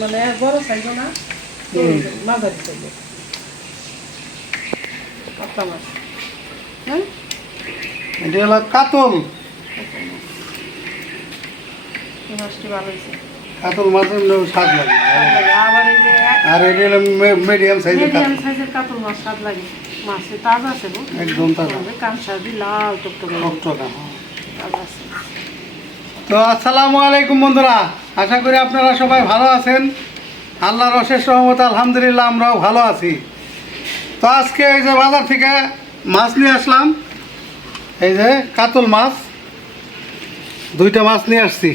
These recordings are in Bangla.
মানে হ্যাঁ কাতল কাতল স্বাদ লাগে আর মিডিয়াম সাইজের মিডিয়াম সাইজের কাতল মাছ স্বাদ লাগে মাছে তাজা আছে গো একদম তাজা কাঁচা দি লাল হ্যাঁ। তো আসসালামু আলাইকুম বন্ধুরা আশা করি আপনারা সবাই ভালো আছেন। আল্লাহর অশেষ রহমত আলহামদুলিল্লাহ আমরাও ভালো আছি। তো আজকে এই যে বাজার থেকে মাছ নিয়ে আসলাম। এই যে কাতল মাছ। দুইটা মাছ নিয়ে আসছি।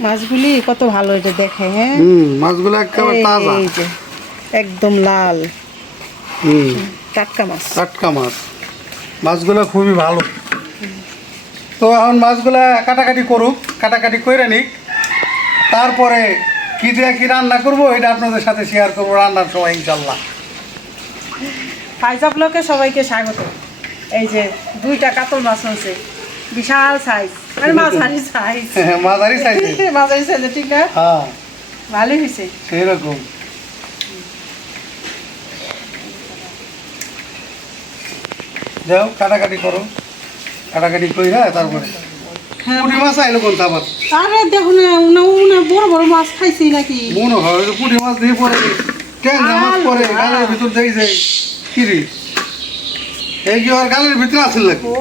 মাছগুলি কত ভালো এটা দেখে হ্যাঁ? হুম মাছগুলো একেবারে তাজা। এই যে একদম লাল। হুম। টাটকা মাছ। টাটকা মাছ। মাছগুলো খুবই ভালো। তো এখন মাছগুলো কাটাকাটি করুক কাটাকাটি করে নিক। তারপরে কি দিয়ে কি রান্না করব এটা আপনাদের সাথে শেয়ার করব রান্নার সময় ইনশাল্লাহ। ফাইজা ব্লকে সবাইকে স্বাগত। এই যে দুইটা কাতল মাছ আছে বিশাল সাইজ মানে মাঝারি সাইজ মাঝারি সাইজে মাঝারি সাইজ ঠিক না? হ্যাঁ। ভালোই হয়েছে। সেই রকম যাও কাটাকাটি করো। কাটাকাটি হ্যাঁ তারপরে। পুঁটি মাছ আইলো কোন আবার? আরে দেখো না উনা উনা বড় বড় মাছ খাইছি নাকি? মনে হয় পুঁটি মাছ দিয়ে পরে ট্যাংরা মাছ পরে গালের ভিতর দিয়ে যায় কি রে? এই কি ওর গালের ভিতরে আছে নাকি? ও।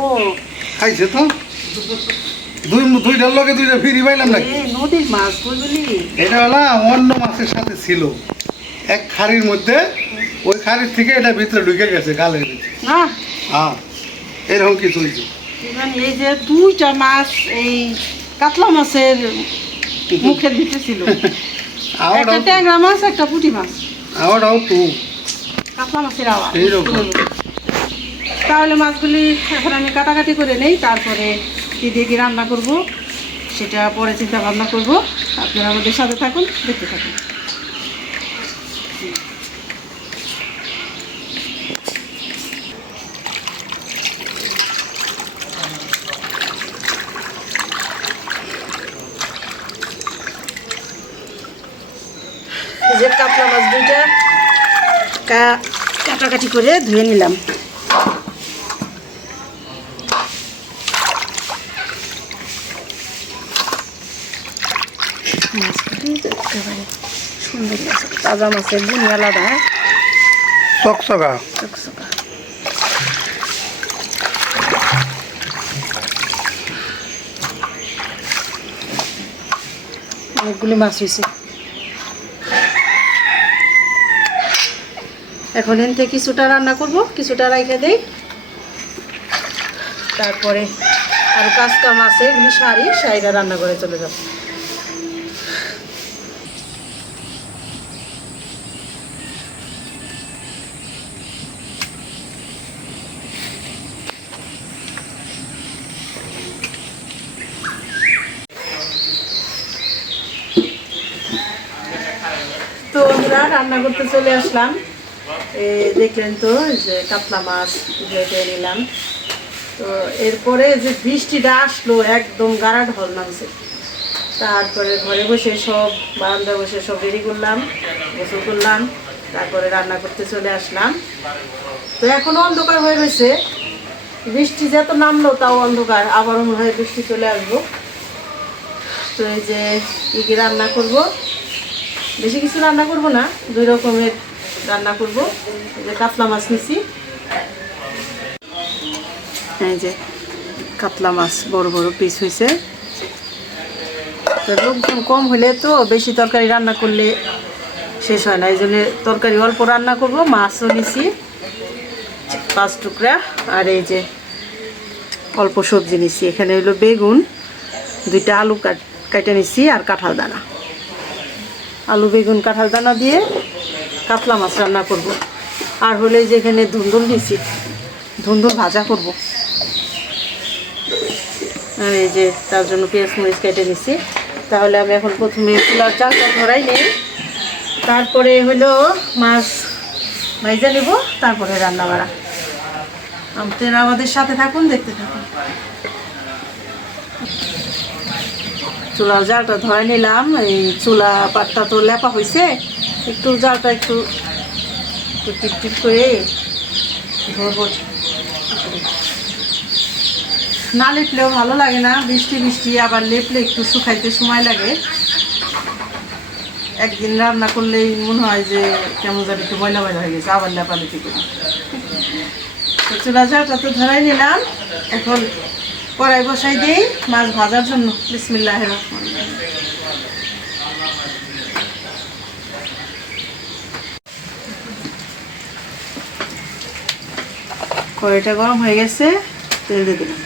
খাইছে তো? দুই দুইটার লগে দুইটা ফিরি পাইলাম নাকি? নদীর মাছ বুঝলি? এটা হলো অন্য মাছের সাথে ছিল। এক খাড়ির মধ্যে ওই খাড়ির থেকে এটা ভিতরে ঢুকে গেছে গালের ভিতরে। হ্যাঁ এরকম কিছু হয়েছে এবার এই যে দুইটা মাছ এই কাতলা মাছের মুখের ভিতরে ছিল। একটা ট্যাংরা মাছ একটা পুঁটি মাছ। আওয়াটাও তো। কাতলা মাছের আওয়াজ। তাহলে মাছগুলি এখন আমি কাটাকাটি করে নেই তারপরে কি দিয়ে কি রান্না করব সেটা পরে চিন্তা ভাবনা করব। আপনারা আমাদের সাথে থাকুন দেখতে থাকুন এই যে কাতলা মাছ দুইটা কাটাকাটি করে ধুয়ে নিলাম। মাছগুলি একেবারে সুন্দর মাছ তাজা মাছের গুণ আলাদা হ্যাঁ? চকচকা। চকচকা। অনেকগুলি মাছ হয়েছে। এখন এন থেকে কিছুটা রান্না করব, কিছুটা রাইখে দেই। তারপরে আর কাজ কাম আছে এগুলি শাড়ি, শাড়িটা রান্না করে চলে যাব। তো আমরা রান্না করতে চলে আসলাম। দেখলেন তো যে কাতলা মাছ ভেজে নিলাম। তো এরপরে যে বৃষ্টিটা আসলো, একদম গাড়া ঢল নামছে। তারপরে ঘরে বসে সব বারান্দা বসে সব রেডি করলাম, গোসল করলাম, তারপরে রান্না করতে চলে আসলাম। তো এখনও অন্ধকার হয়ে রয়েছে। বৃষ্টি যত নামলো, তাও অন্ধকার। আবার মনে হয় বৃষ্টি চলে আসব। তো এই যে, কি কি রান্না করব? বেশি কিছু রান্না করব না। দুই রকমের রান্না করব। এই যে কাতলা মাছ নিছি। এই যে কাতলা মাছ বড় বড় পিস হয়েছে লোকজন কম হলে তো বেশি তরকারি রান্না করলে শেষ হয় না। এই জন্য তরকারি অল্প রান্না করব, মাছও নিছি। পাঁচ টুকরা। আর এই যে অল্প সবজি নিছি। এখানে হলো বেগুন, দুইটা আলু কাট কেটে নিছি আর কাঁঠাল দানা। আলু, বেগুন, কাঁঠাল দানা দিয়ে কাতলা মাছ রান্না করব। আর হলে যেখানে ধুন্দুল নিছি ধুন্দুল ভাজা করব। আর এই যে তার জন্য পেঁয়াজ মরিচ কেটে নিছি। তাহলে আমি এখন প্রথমে চুলার চালটা ধরাই নেই। তারপরে হলো মাছ ভাইজা নেব, তারপরে রান্না বাড়া আপনারা আমাদের সাথে থাকুন, দেখতে থাকুন। চুলার জালটা ধরে নিলাম। এই চুলা পাটটা তো লেপা হয়েছে একটু জালটা একটু একটু টিপ টিপ করে ধরবো। না লেপলেও ভালো লাগে না। বৃষ্টি বৃষ্টি, আবার লেপলে একটু শুকাইতে সময় লাগে। একদিন রান্না করলেই মনে হয় যে কেমন যেন একটু ময়লা ময়লা হয়ে গেছে, আবার লেপালেপি করি। চুলা জালটা তো ধরাই নিলাম। এখন কড়াই বসাই দিই, মাছ ভাজার জন্য। বিসমিল্লাহ রহমান কড়াইটা গরম হয়ে গেছে, তেল দিয়ে দিলাম।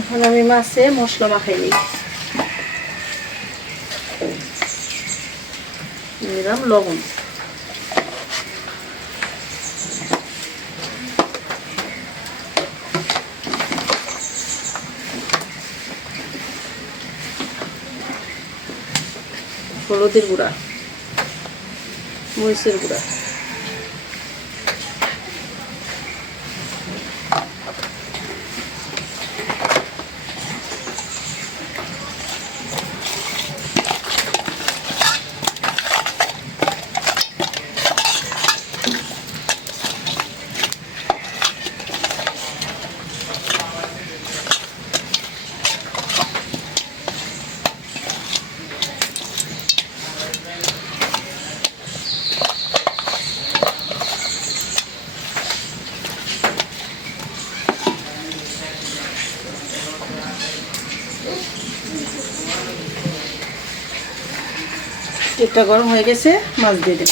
এখন আমি মাছে মশলা মাখাই নিই। নিলাম লবণ। হলুদের গুঁড়া মরিচের গুঁড়া তেলটা গরম হয়ে গেছে মাছ দিয়ে দেব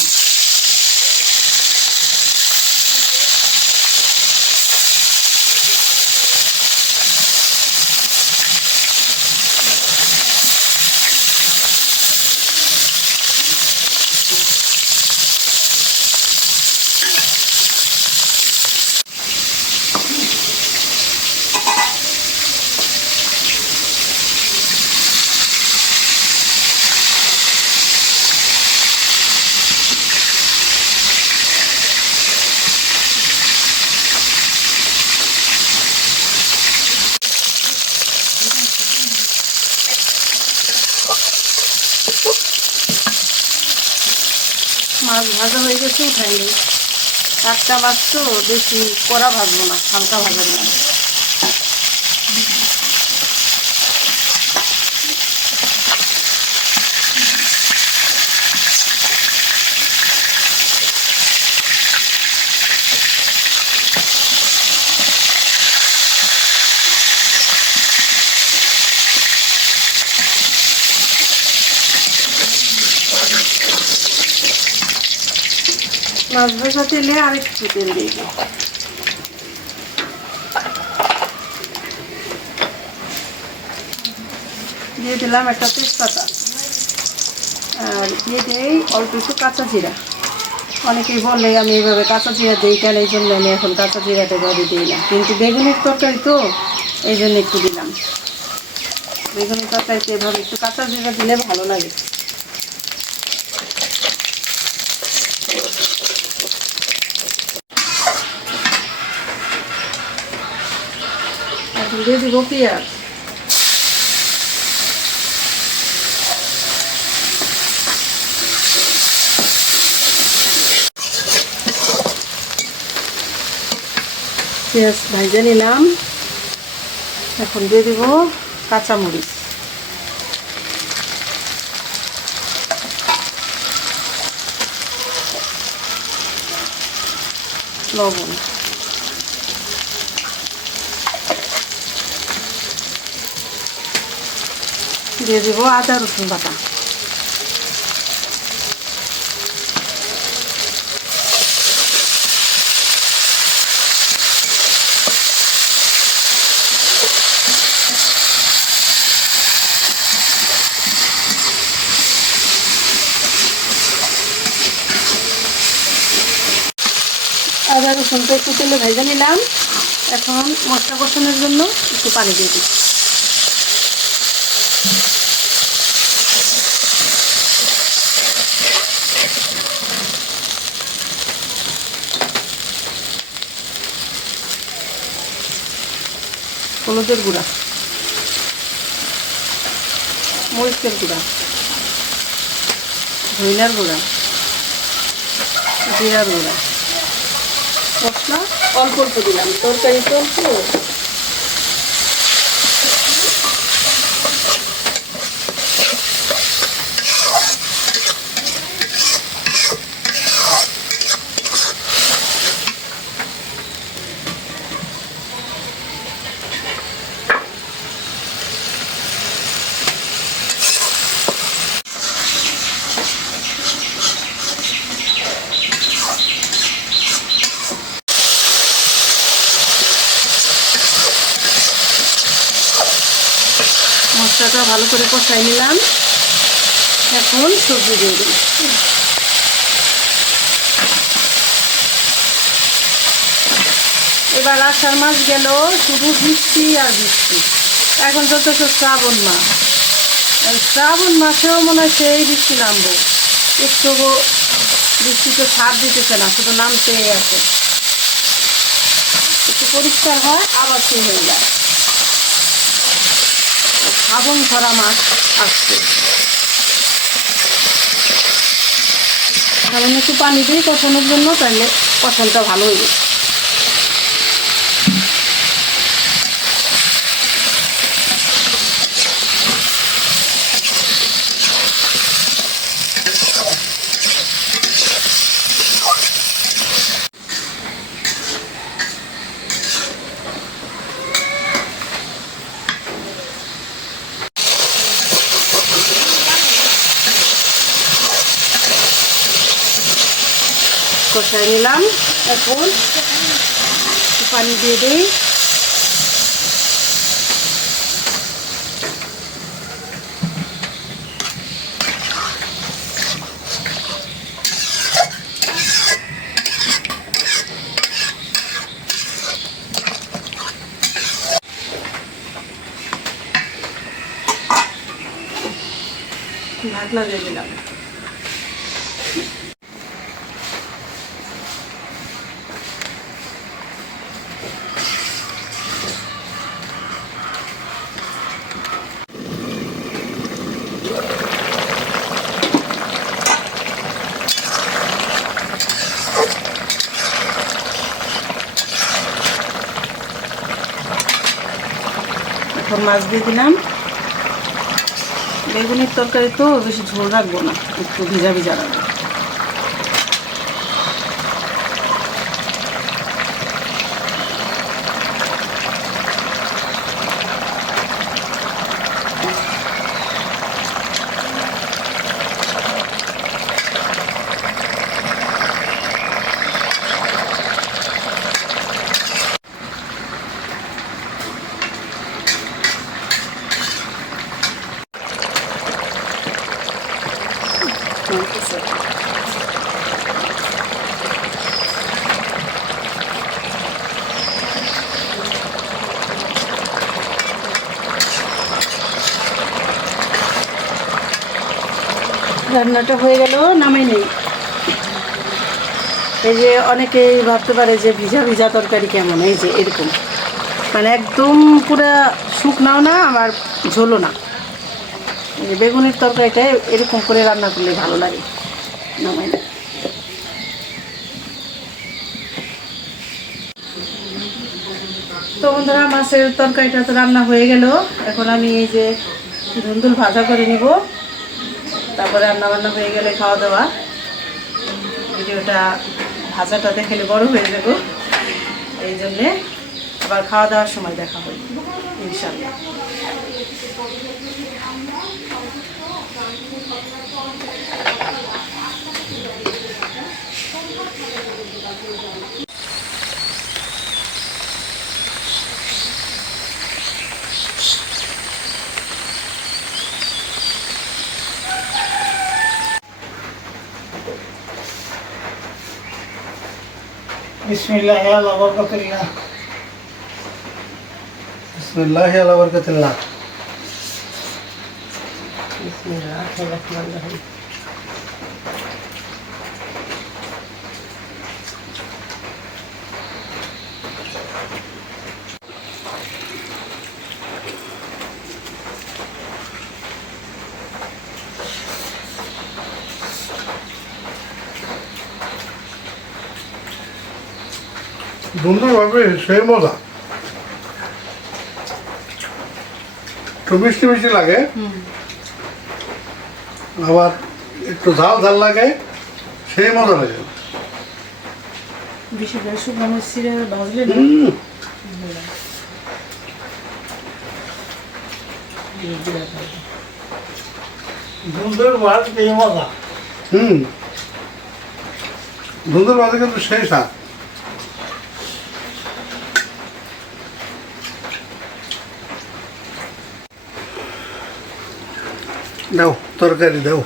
মাছ ভাজা হয়ে গেছে উঠাই নেই। টাটকা মাছ তো বেশি করা ভাজবো না হালকা ভাজা না। মাছ ভাজা তেলে আরেকটু তেল দিয়ে দিই। দিয়ে দিলাম একটা তেজপাতা। আর দিয়ে দিই অল্প একটু কাঁচা জিরা। অনেকেই বলে আমি এইভাবে কাঁচা জিরা দিই কেন এই জন্য আমি এখন কাঁচা জিরাটা এভাবে দিই না। কিন্তু বেগুনের তরকারি তো, এই জন্য একটু দিলাম। বেগুনের তরকারিতে এভাবে একটু কাঁচা জিরা দিলে ভালো লাগে। দিয়ে দিব পেঁয়াজ। পেঁয়াজ ভাজে নিলাম। এখন দিয়ে দিব কাঁচামরিচ। লবণ। দিয়ে দিব আদা রসুন বাটা। আদা রসুনটা একটু তেলে ভেজে নিলাম। এখন মশলা কষানোর জন্য একটু পানি দিয়ে দিই হলুদের গুঁড়া। মরিচের গুঁড়া। ধইনার গুঁড়া। জিরার গুঁড়া। মশলা অল্প অল্প দিলাম। তরকারি তো মশলাটা ভালো করে কষাই নিলাম। এখন সবজি দিয়ে দিলাম। এবার আষাঢ় মাস গেল, শুধু বৃষ্টি আর বৃষ্টি। এখন তো শ্রাবণ মাস। শ্রাবণ মাসেও মনে হয় সেই বৃষ্টি নামবো। একটু বৃষ্টি তো ছাড় দিতেছে না, শুধু নামতেই আছে। একটু পরিষ্কার হয়, আবার সে হয়ে যায়। শ্রাবণ ধরা মাছ আসছে। সামান্য একটু পানি দিই কষানোর জন্য, তাহলে কষানটা ভালো হয়ে যাবে। কষাই নিলাম। এখন পানি দিয়ে দিই ঢাকনা দিয়ে দিলাম এখন মাছ দিয়ে দিলাম। বেগুনের তরকারি তো বেশি ঝোল রাখব না একটু ভিজা ভিজা রাখব। রান্নাটা হয়ে গেল, নামাই নেই। এই যে অনেকেই ভাবতে পারে যে ভিজা ভিজা তরকারি কেমন, এই যে এরকম। মানে একদম পুরো শুকনাও না, আবার ঝোলও না। বেগুনের তরকারিটা এরকম করে রান্না করলে ভালো লাগে। নামাই নেই। তো বন্ধুরা, মাছের তরকারিটা তো রান্না হয়ে গেল। এখন আমি এই যে ধুন্দুল ভাজা করে নিব। তারপরে রান্না বান্না হয়ে গেলে খাওয়া দাওয়া ভিডিওটা ভাজাটা দেখলে বড় হয়ে যাব। এই জন্যে আবার খাওয়া দাওয়ার সময় দেখা হবে ইনশাল্লাহ বিসমিল্লাহ আল্লাহ বরকতুল্লাহ। বিসমিল্লাহ আল্লাহ বরকতুল্লাহ। সুন্দরভাবে সেই মজা। একটু মিষ্টি মিষ্টি লাগে। আবার একটু ঝাল ঝাল লাগে সেই মজা লাগে। বেশি করে শুকনো ভাজলে না? ভাত মজা। হুম। ধুন্দুর বাদে কিন্তু সেই স্বাদ। দাও তরকারি দাও।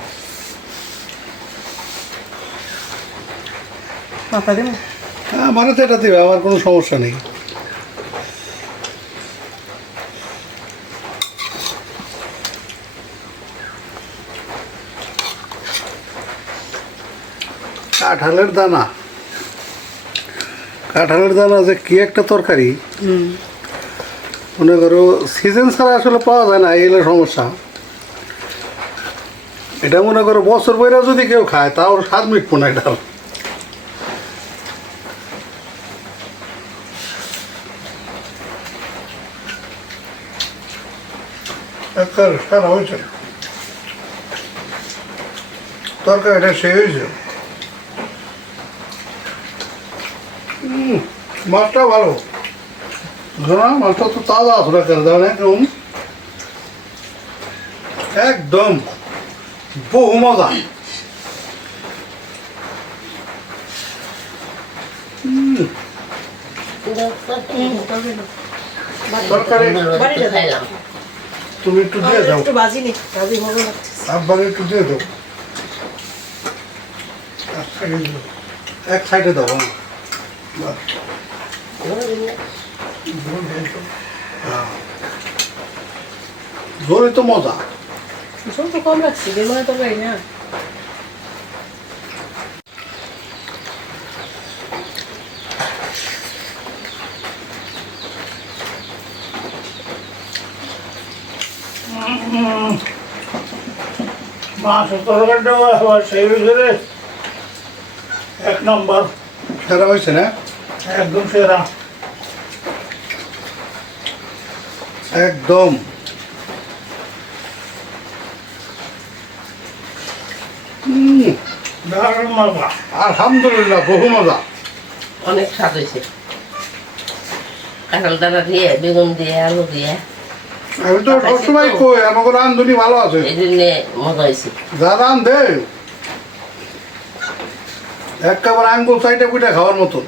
মাথা দেবো? হ্যাঁ মানে তো এটা দেবে আমার কোনো সমস্যা নেই। কাঁঠালের দানা। কাঁঠালের দানা যে কি একটা তরকারি? মনে করো সিজন ছাড়া আসলে পাওয়া যায় না এই হলো সমস্যা। এটা মনে করো বছর বইরা যদি কেউ খায় তাও স্বাদ মিটবো না এটা সারা হয়েছে। তরকারিটা সে হয়েছে। উম, মাছটা ভালো। মাছটা তো তাজা আসলে একদম। বহু মজা। তুমি একটু দিয়ে দাও একটু বাজি নি বাজি মজা লাগছে আব্বাকে একটু দিয়ে দাও এক সাইডে দাও। হ্যাঁ। জোরে তো মজা ঝোল তো কম রাখছি বেগুনের তরকারি না মাছ তরকারিটা সেই ভিতরে এক নম্বর. সেরা হয়েছে না একদম সেরা একদম মজা আলহামদুলিল্লাহ বহু মজা। অনেক স্বাদ হয়েছে। কাঁঠাল দানা দিয়ে বেগুন দিয়ে আলু দিয়ে। আমি তো সবসময় কই আমাকে রান্ধুনি ভালো আছে। এই জন্য মজা হয়েছে। যা রান দে একেবারে আঙ্গুল সাইডে পিঠা খাওয়ার মতন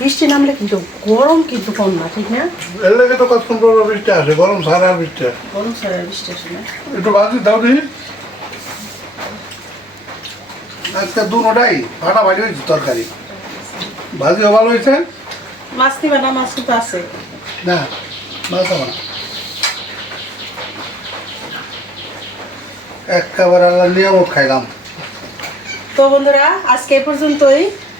বৃষ্টি নামলে কিন্তু গরম কিন্তু কম না ঠিক না? এর লেগে তো কতক্ষণ পর বৃষ্টি আসে গরম সারা বৃষ্টি গরম ছাড়া বৃষ্টি আসে না? একটু বাজি দাও দিই আজকে দুটাই ফাটাফাটি হয়েছে তরকারি। ভাজিও ভালো হয়েছে? মাছ নিবা না মাছ কিন্তু আছে। না মাছ না একেবারে নিয়ামত খাইলাম। তো বন্ধুরা আজকে এ পর্যন্তই।